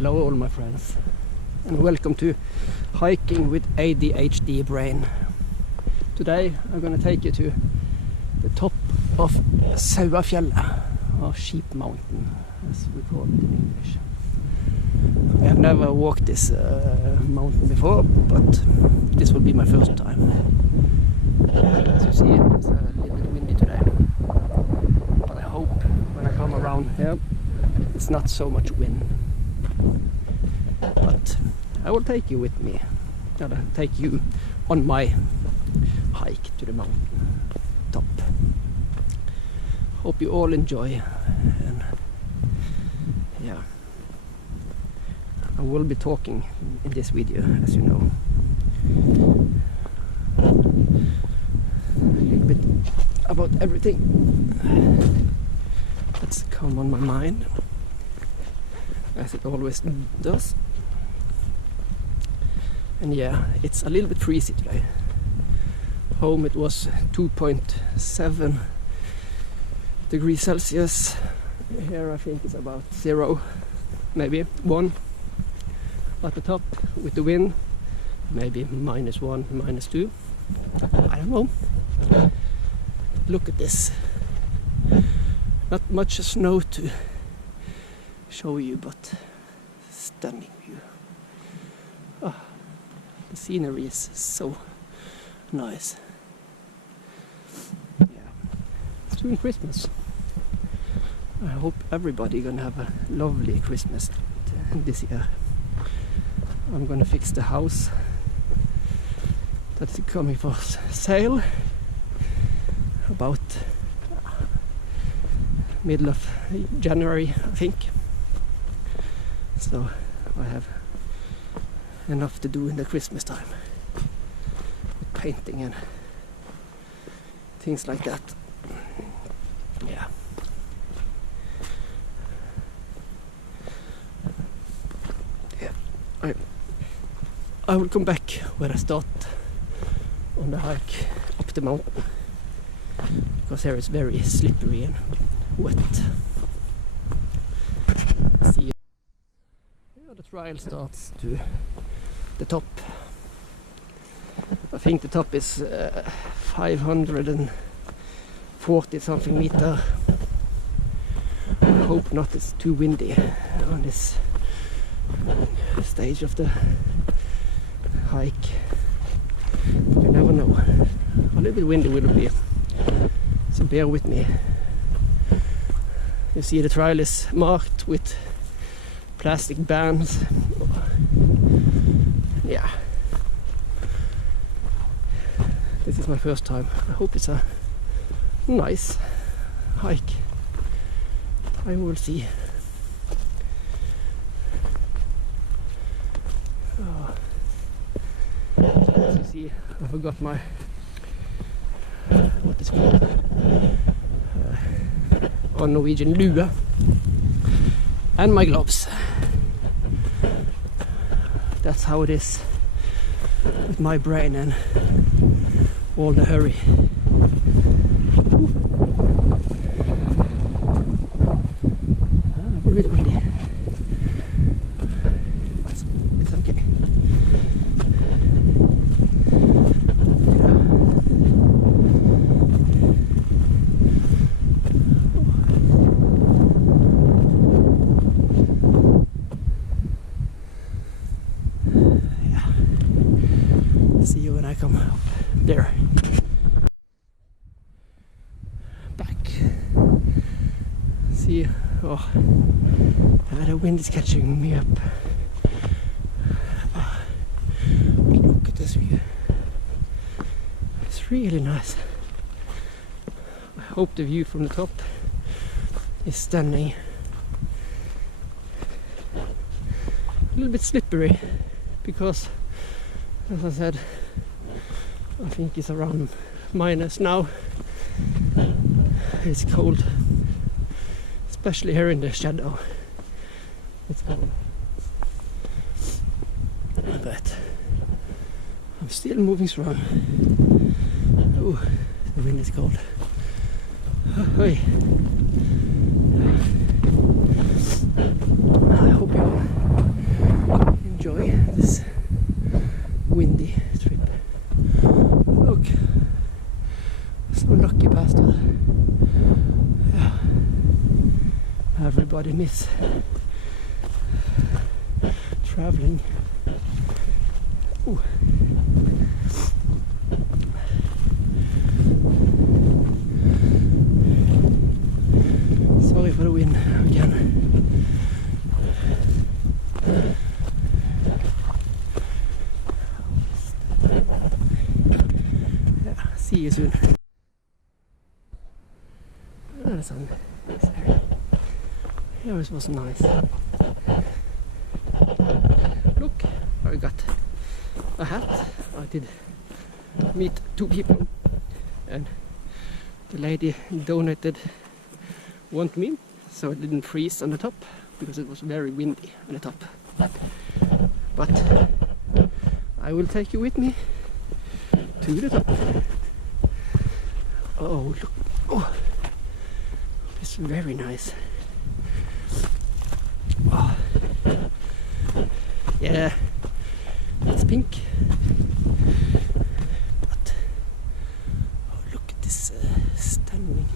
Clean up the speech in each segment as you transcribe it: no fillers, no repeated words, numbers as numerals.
Hello all my friends, and welcome to Hiking with ADHD Brain. Today I'm gonna take you to the top of Sauafjellet, or Sheep Mountain as we call it in English. I have never walked this mountain before, but this will be my first time. As you see, it's a little bit windy today, but I hope when I come around here it's not so much wind. But I will take you with me. I'll take you on my hike to the mountain top. Hope you all enjoy, and yeah, I will be talking in this video, as you know, a little bit about everything that's come on my mind, as it always does. And yeah, it's a little bit freezy today. Home it was 2.7 degrees Celsius. Here I think it's about 0, maybe 1 at the top with the wind. Maybe -1, -2. I don't know. Look at this. Not much snow to show you, but stunning view. Oh, the scenery is so nice. Yeah, soon Christmas. I hope everybody gonna have a lovely Christmas this year. I'm gonna fix the house that's coming for sale about middle of January, I think. So I have enough to do in the Christmas time with painting and things like that. Yeah. Yeah. I will come back where I start on the hike up the mountain, because here it's very slippery and wet. See you. Yeah, the trail starts to the top. I think the top is 540 something meter. I hope not it's too windy on this stage of the hike. You never know. A little bit windy will it be, so bear with me. You see the trail is marked with plastic bands. Yeah. This is my first time. I hope it's a nice hike. I will see. Oh. As you see, I forgot my what is called on Norwegian lue and my gloves. That's how it is with my brain and all the hurry. A bit windy. It's okay. See you when I come up there. Back. See, oh, the wind is catching me up. Oh, look at this view. It's really nice. I hope the view from the top is stunning. A little bit slippery because, as I said, I think it's around minus now. It's cold, especially here in the shadow. It's cold, but I'm still moving strong. Oh, the wind is cold. Oh, I hope you totally miss traveling. Ooh. Sorry for the wind again. Yeah, see you soon. The sun is there. Here it was nice. Look, I got a hat. I did meet 2 people, and the lady donated one to me, so it didn't freeze on the top because it was very windy on the top. But I will take you with me to the top. Oh, look! Oh, it's very nice. Oh, yeah, it's pink. But oh, look at this stunning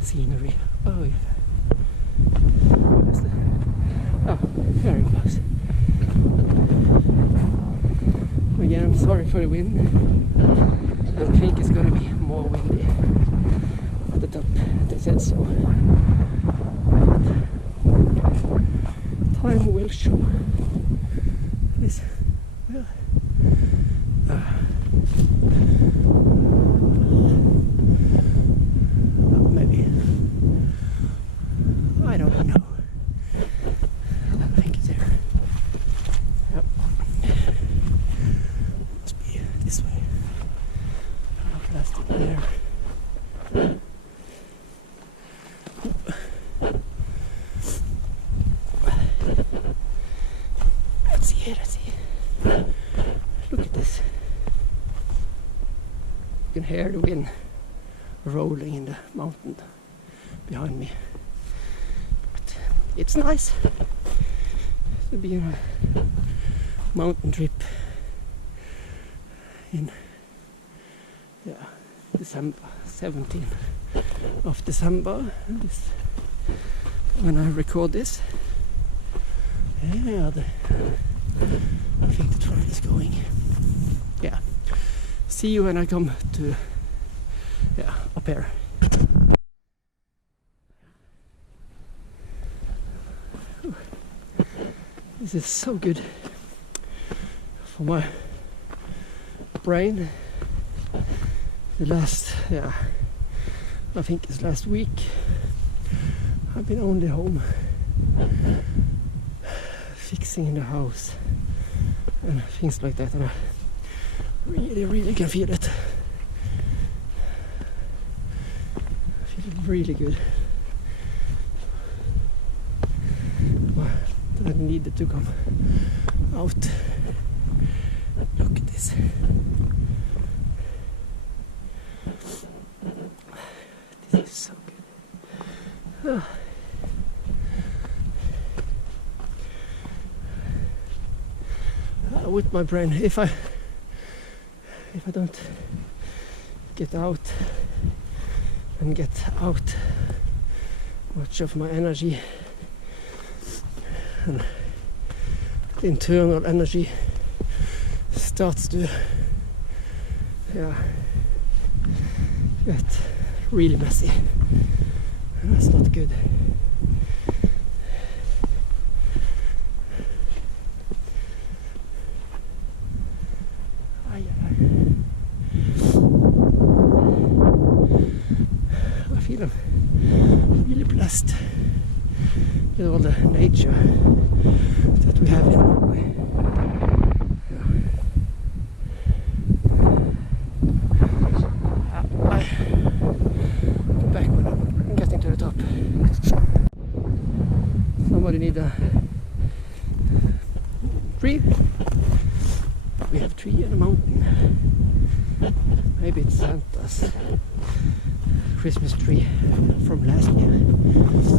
scenery. Oh, yeah. Oh, very close. Again, I'm sorry for the wind. I think it's gonna be more windy at the top. They said so. Time will show. This, well, maybe. I don't know. I think it's there. Yep. Must be this way. Plastic there. Let's see, let's see. Look at this. You can hear the wind rolling in the mountain behind me. But it's nice to be on a mountain trip in December, 17th of December. This, when I record this. Yeah, I think the train is going. Yeah. See you when I come to up here. This is so good for my brain. The last, I think it's last week, I've been only home fixing the house and things like that, and I really can feel it. I feel it really good. That I needed to come out. Look at this. This is so good. With my brain, if I don't get out and get out much of my energy, and the internal energy starts to get really messy, and that's not good. I feel I'm really blessed with all the nature that we have in Norway. I go back when I'm getting to the top. Somebody need a tree. We have a tree in a mountain. Maybe it's Santa's Christmas tree from last year. It's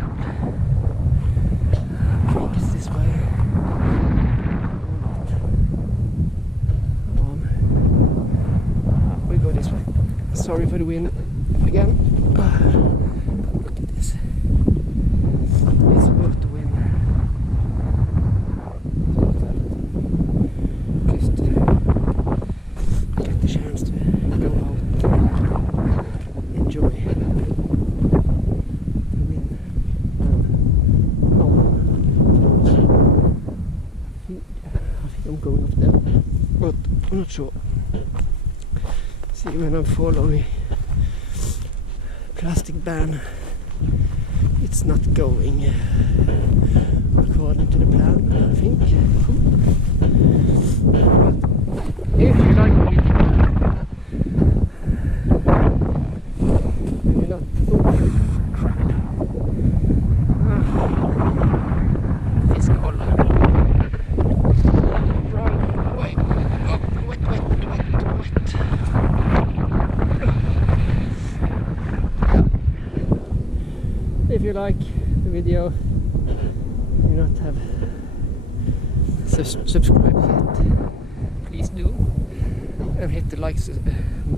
cold. I think it's this way. We go this way. Sorry for the wind again. I'm not sure. See when I follow me plastic ban, it's not going according to the plan, I think. If you like the video, maybe not. Crap. Fisk håller. Run away. Wet. If you like the video, you not have subscribed yet, please do, and hit the like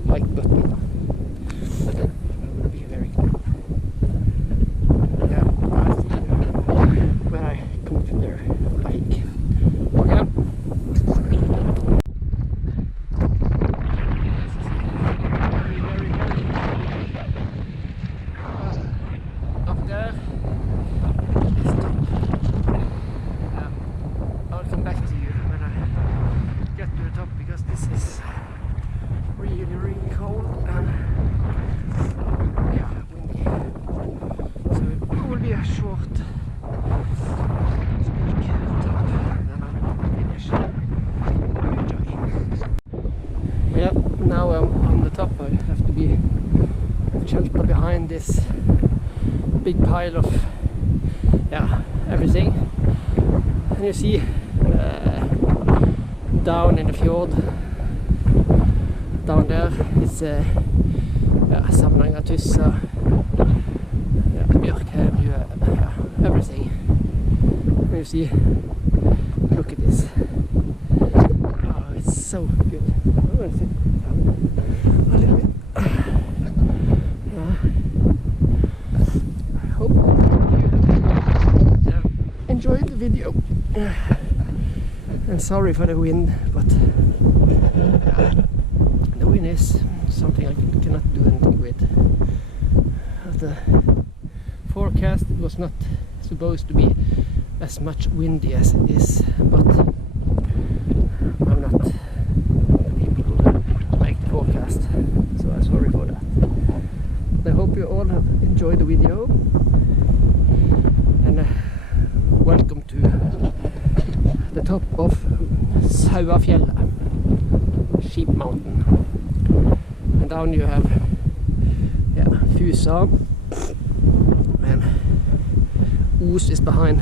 button. That would be very good. Yeah, I'll see you when I come to there, I think. Okay. Up there is top. I'll come back to you when I get to the top, because this is really cold and yeah, windy. So it will be a short top, then I'll finish jogging. Yeah, now I'm on the top. I have to be sheltered behind this big pile of everything. And you see down in the fjord, down there it's Samnanger, Bjørkheim, everything. And you see, look at this. Oh, it's so good. I'm going to sit down a little bit. I hope you have enjoyed the video. And sorry for the wind, but the wind is something I cannot do anything with. The forecast was not supposed to be as much windy as it is, but I'm not the people who make the forecast, so I'm sorry for that. But I hope you all have enjoyed the video, and welcome to the top of Sauafjellet, Sheep Mountain. And down you have Fusa, and Os is behind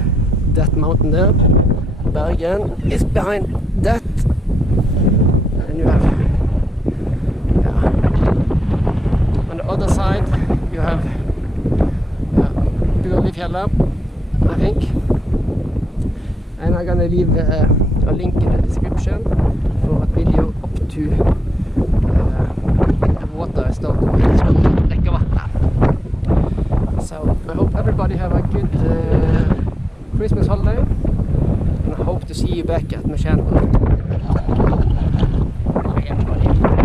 that mountain there. Bergen is behind that, and you have on the other side you have Sauafjellet, I think. And I'm gonna leave a link in the description for a video up to the water I started with, Stora Brekkavatnet. So I hope everybody have a good Christmas holiday, and I hope to see you back at my channel. Bye everybody.